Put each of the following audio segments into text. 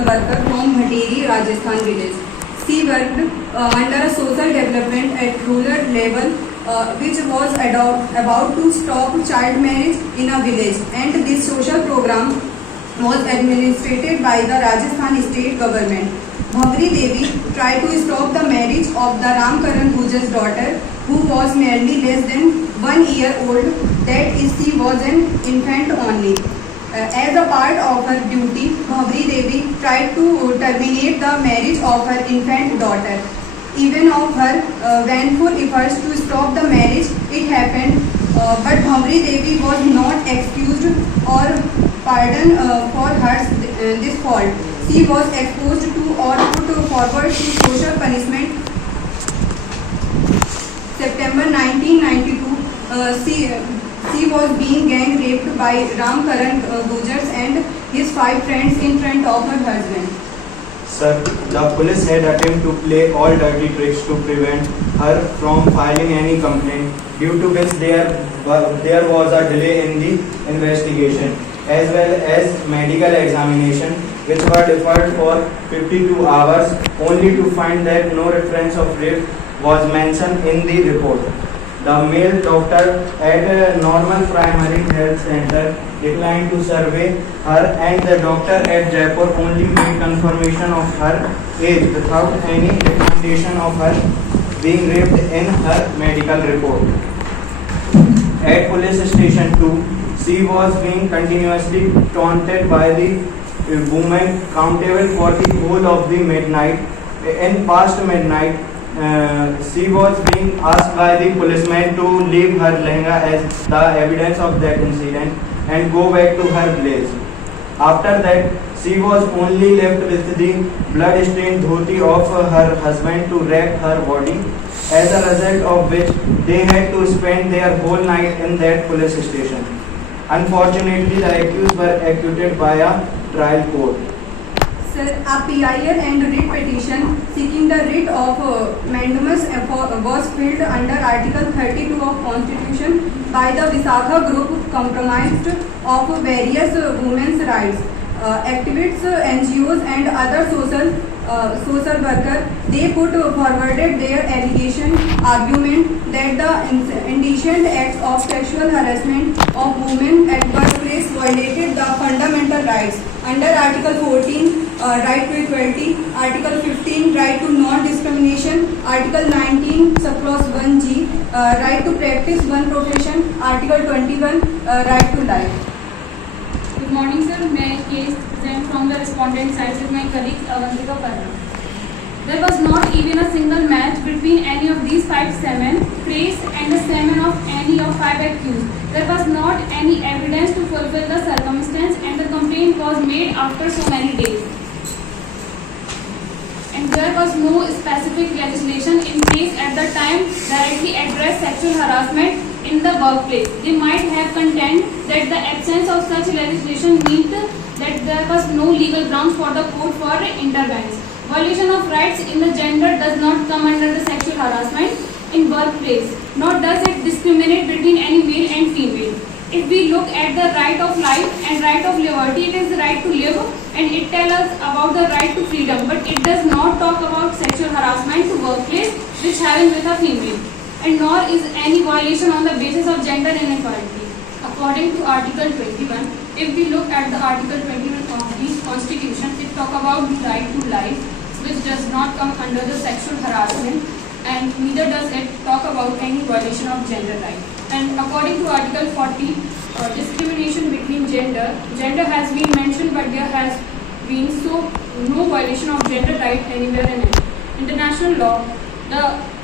social worker from Bhateri, Rajasthan village. She worked under a social development at rural level, which was about to stop child marriage in a village, and this social program was administered by the Rajasthan state government. Bhavri Devi tried to stop the marriage of the Ramkaran Gujar's daughter, who was merely less than 1 year old, that is, she was an infant only. As a part of her duty, Bhavri Devi tried to terminate the marriage of her infant daughter. Even of her vengeful efforts to stop the marriage, it happened, but Bhavri Devi was not excused or pardoned for her this fault. She was exposed to or put forward to social punishment. September 1992, she was being gang raped by Ramkaran Gujars and his 5 friends in front of her husband. Sir, the police had attempted to play all dirty tricks to prevent her from filing any complaint, due to which there was a delay in the investigation, as well as medical examination, which were deferred for 52 hours, only to find that no reference of rape was mentioned in the report. The male doctor at a normal primary health center declined to survey her, and the doctor at Jaipur only made confirmation of her age without any recommendation of her being raped in her medical report. At police station 2, she was being continuously taunted by the woman countable for the whole of the midnight. In past midnight, she was being asked by the policeman to leave her lehenga as the evidence of that incident and go back to her place. After that, she was only left with the blood-stained dhoti of her husband to wrap her body, as a result of which they had to spend their whole night in that police station. Unfortunately, the accused were acquitted by a trial court. Sir, a PIL and writ petition seeking the writ of mandamus was filed under Article 32 of Constitution by the Visaka group comprised of various women's rights activists, NGOs and other social workers. They put forwarded their allegation argument that the indecent acts of sexual harassment of women at workplace violated the fundamental rights under Article 14, right to equality, Article 15, right to non-discrimination, Article 19, subclause 1G, right to practice one profession, Article 21, right to life. Good morning, sir. May I case present from the respondent side with my colleague Avantika Parra. There was not even a single match between any of these 5 semen trace and the semen of any of 5 accused. There was not any evidence to fulfill the circumstance, and the complaint was made after so many days. And there was no specific legislation in place at the time directly addressed sexual harassment in the workplace. They might have contend that the absence of such legislation meant that there was no legal grounds for the court for intervention. Violation of rights in the gender does not come under the sexual harassment in workplace, nor does it discriminate between any male and female. If we look at the right of life and right of liberty, it is the right to live, and it tells us about the right to freedom, but it does not talk about sexual harassment to workplace which happens with a female, and nor is any violation on the basis of gender inequality. According to Article 21, if we look at the Article 21 of the Constitution, it talks about the right to life, which does not come under the sexual harassment, and neither does it talk about any violation of gender right. And according to Article 40, discrimination between gender has been mentioned, but there has been no violation of gender right anywhere in it. International law,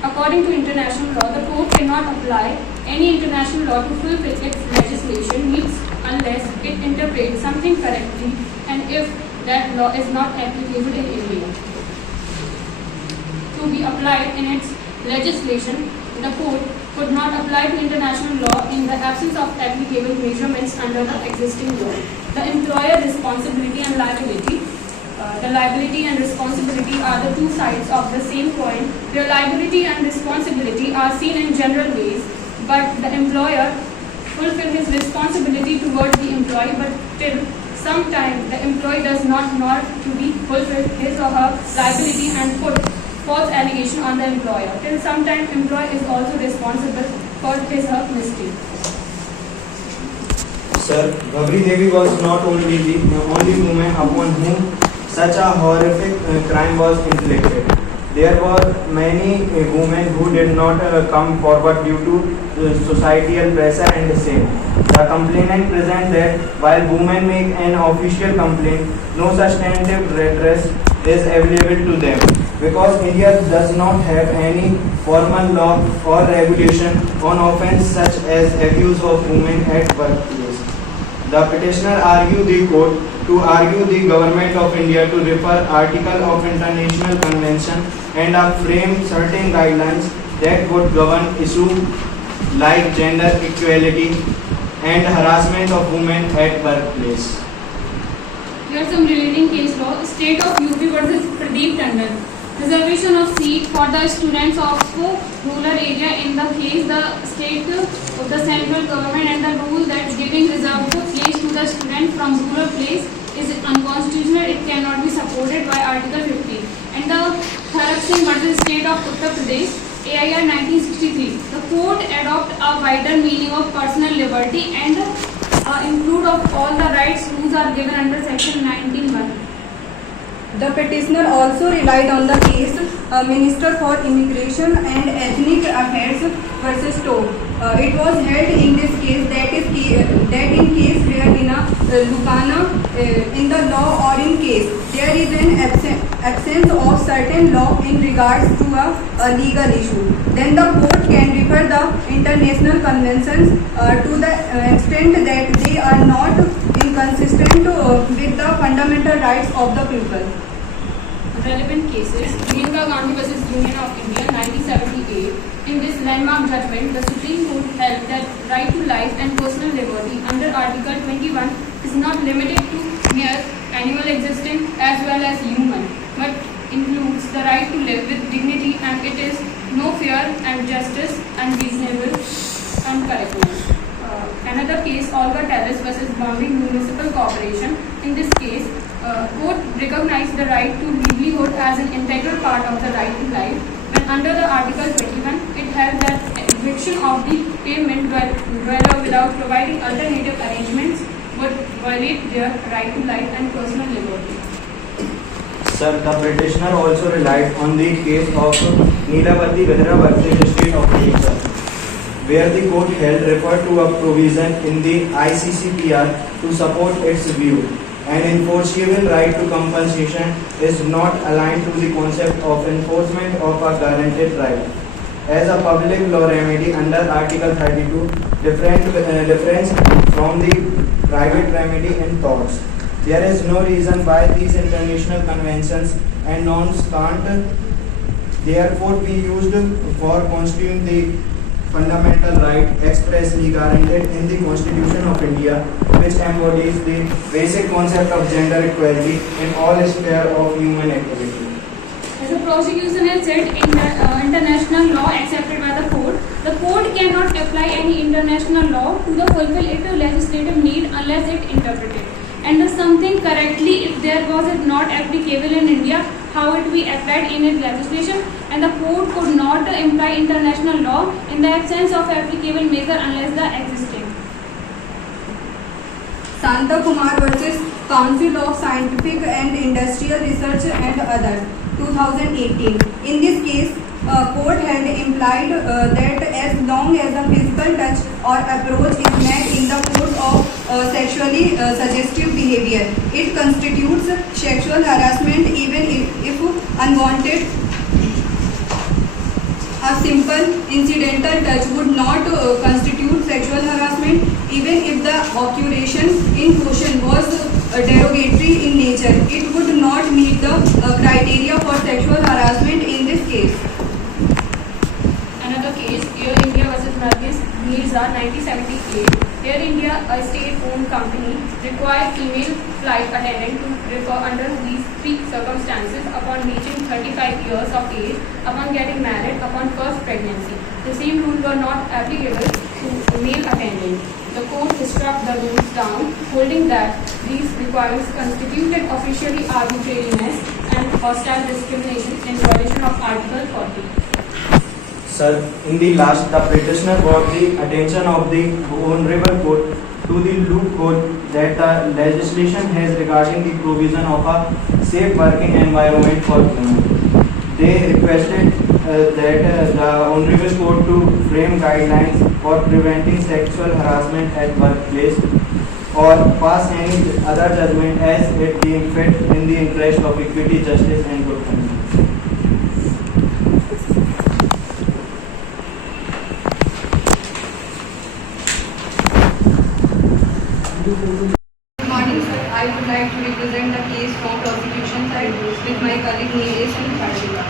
according to international law, the court cannot apply any international law to fulfill its legislation needs unless it interprets something correctly, and if that law is not applicable in India to be applied in its legislation, the court could not apply to international law in the absence of applicable measurements under the existing law. The employer responsibility and liability. The liability and responsibility are the two sides of the same coin. The liability and responsibility are seen in general ways, but the employer fulfills his responsibility towards the employee, but till some time the employee does not, nor to be fulfill his or her liability and put false allegation on the employer. Till sometime, employer is also responsible for his or her mistake. Sir, Gabri Devi was not only the only woman upon whom such a horrific crime was inflicted. There were many women who did not come forward due to societal pressure and shame. The complainant presents that while women make an official complaint, no substantive redress is available to them because India does not have any formal law or regulation on offence such as abuse of women at workplace. The petitioner argued the court to argue the government of India to refer article of international convention and frame certain guidelines that would govern issues like gender equality and harassment of women at workplace. Here are some relating case law. State of UP versus Pradeep Tandon. Reservation of seat for the students of rural area. In the case, the state of the central government and the rule that giving reserved place to the student from rural place is unconstitutional. It cannot be supported by Article 50. And the harassment versus state of Uttar Pradesh. AIR 1963. The court adopt a wider meaning of personal liberty and include of all the rights rules are given under section 19(1). The petitioner also relied on the case Minister for Immigration and Ethnic Affairs versus Stowe. It was held in this case that in case where in a Lucana in the law or in case there is an absence of certain law in regards to a legal issue, then the court can refer the international conventions to the extent that they are not inconsistent with the fundamental rights of the people. Relevant cases: Priyanka Gandhi versus Union of India, 1978. In this landmark judgment, the Supreme Court held that right to life and personal liberty under Article 21 is not limited to mere animal existence as well as human, but includes the right to live with dignity, and it is no fear and justice and reasonable and correctness. Another case, Olga Tellis versus Bombay Municipal Corporation. In this case, court recognized the right to livelihood as an integral part of the right to life. When under the Article 21, it held that eviction of the pavement dweller without providing alternative arrangements would violate their right to life and personal liberty. Sir, the petitioner also relied on the case of Neelavati Vedra versus State of Odisha, where the court held referred to a provision in the ICCPR to support its view. An enforceable right to compensation is not aligned to the concept of enforcement of a guaranteed right. As a public law remedy under Article 32, difference from the private remedy in torts. There is no reason why these international conventions and norms can't therefore be used for constituting the fundamental right expressly guaranteed in the Constitution of India, which embodies the basic concept of gender equality in all spheres of human activity. As the prosecution has said, in the international law accepted by the court cannot apply any international law to the fulfill its legislative need unless it interpreted. And the something correctly, if there was it not applicable in India, how it be applied in its legislation, and the court could not imply international law in the absence of applicable measure unless the existing. Santa Kumar versus Council of Scientific and Industrial Research and Others, 2018. In this case, court had implied that as long as the physical touch or approach is met in the course of sexually suggestive behavior, it constitutes sexual harassment even if unwanted. A simple incidental touch would not constitute sexual harassment even if the occupation in question was derogatory in nature. It would not meet the criteria for sexual harassment in this case. Another case, Air India versus Nargis Mirza, 1978. Air India, a state-owned company, required female flight attendant to refer under these three circumstances upon reaching 35 years of age, upon getting married, upon first pregnancy. The same rules were not applicable to male attendants. the court struck the rules down, holding that these requirements constituted officially arbitrariness and hostile discrimination in violation of Article 40. Sir, in the last, the petitioner brought the attention of the Honorable Court to the loophole that the legislation has regarding the provision of a safe working environment for women. They requested that the Honorable Court to frame guidelines for preventing sexual harassment at workplace or pass any other judgment as it deemed fit in the interest of equity, justice and good conduct. Good morning, sir. I would like to represent the case from prosecution side with my colleague Nilesh and Kartika.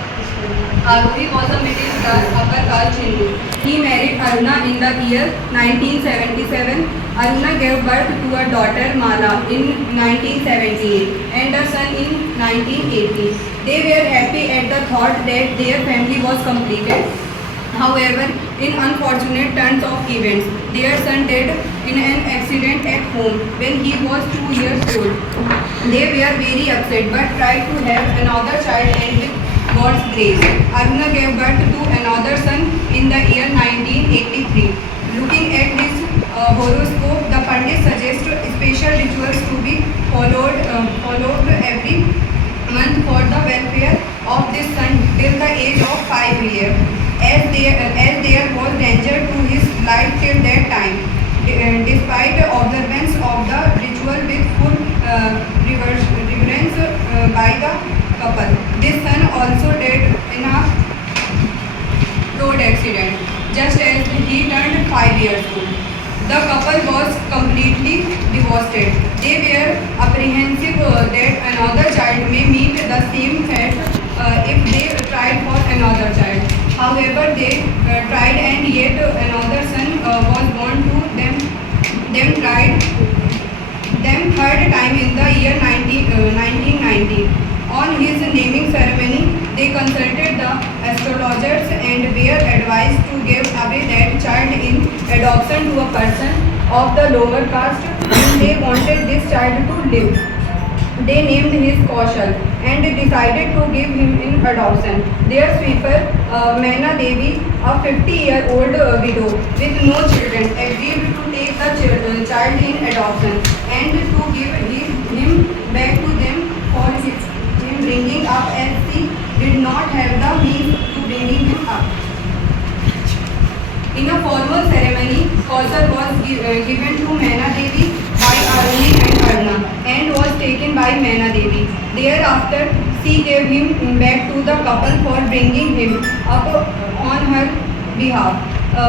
Arohi was a middle class, upper caste Hindu. He married Aruna in the year 1977. Aruna gave birth to a daughter Mala in 1978 and a son in 1980. They were happy at the thought that their family was completed. However, in unfortunate turns of events, their son died in an accident at home when he was 2 years old. They were very upset but tried to have another child and with God's grace, Aruna gave birth to another son in the year 1983. Looking at his horoscope, the Pandit suggests special rituals to be followed every month for the welfare of this son till the age of 5 years. As there was danger to his life till that time. Despite observance of the ritual with full reverence by the couple, this son also died in a road accident just as he turned 5 years old. The couple was completely devastated. They were apprehensive that another child may meet the same fate if they tried for another child. However, they tried and yet another son was born to them third time in the year 1990. On his naming ceremony, they consulted the astrologers and were advised to give away that child in adoption to a person of the lower caste and they wanted this child to live. They named his Kaushal and decided to give him in adoption. Their sweeper, Maina Devi, a 50-year-old widow with no children, agreed to take the child in adoption and to give him back to them for him bringing up as she did not have the means to bringing him up. In a formal ceremony, Kaushal was given to Maina Devi by Aruni and Aruna and was taken by Maina Devi. Thereafter, she gave him back to the couple for bringing him up on her behalf.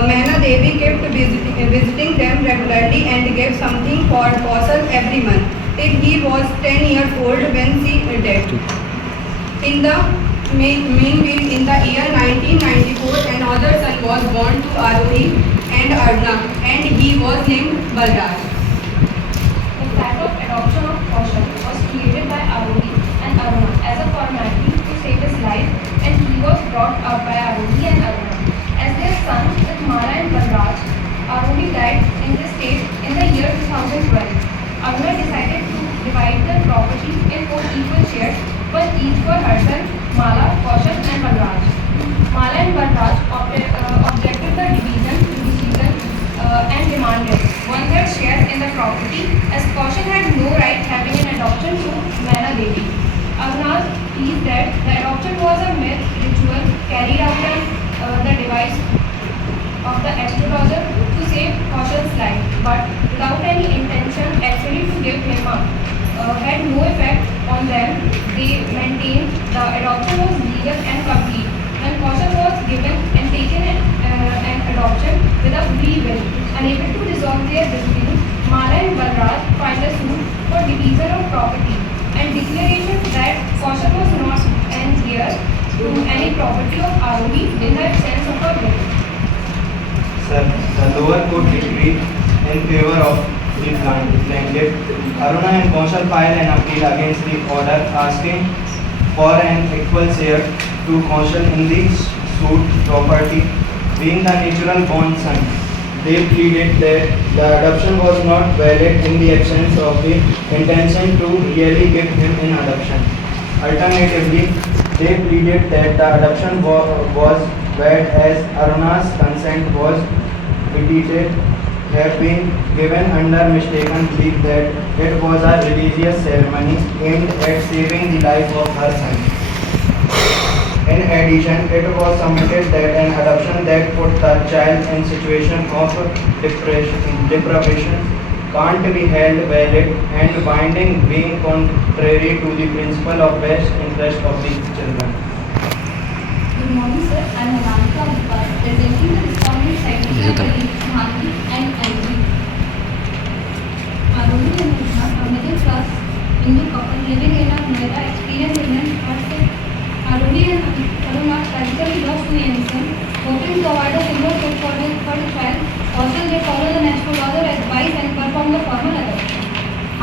Maina Devi kept visiting them regularly and gave something for Kaushal every month till he was 10 years old when she died. In the meanwhile, in the year 1994, another son was born to Arohi and Aruna and he was named Balraj. The fact of adoption of Kaushal was created by Arohi and Aruna as a formality to save his life and he was brought up by Arohi and Aruna. As their sons with Mala and Balraj, Arohi died in this state in the year 2012. Aruna decided to divide the property in 4 equal shares, one each for herself, Mala, Kaushal and Balraj. Mala and Balraj objected the decision and demanded 1/3 share in the property as Kaushal had no right having an adoption to Maina Devi. Aruna's pleased that the adoption was a myth ritual carried out on the device of the astrologer to save Kaushal's life, but without any intention actually to give him up. Had no effect on them. They maintained the adoption was legal and complete. When Kaushal was given and taken an adoption without free will, unable to resolve their dispute, Mala and Balraj filed a suit for division of property and declaration that Kaushal was not an heir to any property of Arohi in the sense of a will. Sir, the lower court decreed in favor of the plaintiff. Aruna and Kaushal filed an appeal against the order asking for an equal share to Kaushal in the suit property being the natural born son. they pleaded that the adoption was not valid in the absence of the intention to really give him in adoption. Alternatively, they pleaded that the adoption was valid as Aruna's consent was petited have been given under mistaken belief that it was a religious ceremony aimed at saving the life of her son. In addition, it was submitted that an adoption that put the child in situation of deprivation can't be held valid and binding, being contrary to the principle of best interest of the children. Good morning, sir. I am Monica presenting the respondent scientific colleagues Manvi and Anji. Aruni and Rishna, a middle class Hindu couple living in a Noida, experienced immense hardship. Aruni and Aruna tragically lost two innocent, hoping to avoid a similar fate for the child. Also, they follow the natural order advice and perform the formal adoption.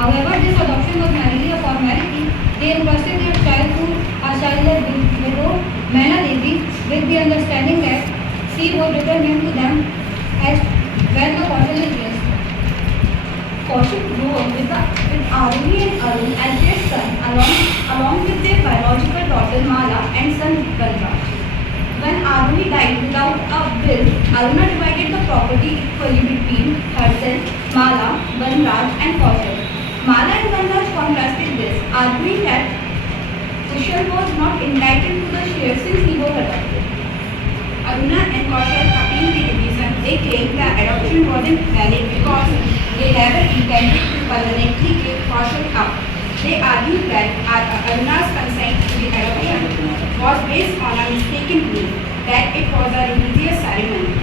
However, this adoption was merely a formality. They entrusted their child to a childless widow, Maina Devi, with the understanding that she would return him to them as when the caution is raised. Kaushik grew up with Aruni and Arun as their son, along with their biological daughter Mala and son Banraj. When Aruni died without a will, Aruna divided the property equally between herself, Mala, Banraj and Kaushik. Mala and Banraj contrasted this, arguing that Kushal was not entitled to the share since he was adopted. Aruna and Kaushal appealed the division. They claimed the adoption wasn't valid because they never intended to permanently give Kaushal up. They argued that Aruna's consent to the adoption was based on a mistaken belief that it was a religious ceremony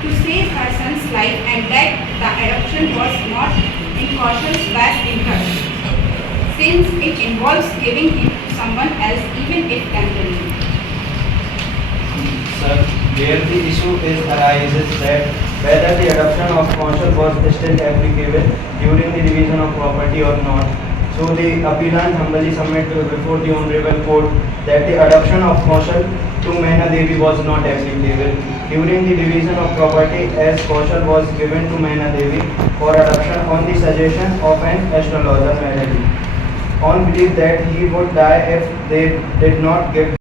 to save her son's life and that the adoption was not in Kaushal's best interest, since it involves giving him to someone else even if temporarily. Sir, here the issue arises that whether the adoption of Kaushal was still applicable during the division of property or not. So the appellant humbly submit before the Honorable Court that the adoption of Kaushal to Maina Devi was not applicable during the division of property, as Kaushal was given to Maina Devi for adoption on the suggestion of an astrologer Maina Devi, on belief that he would die if they did not give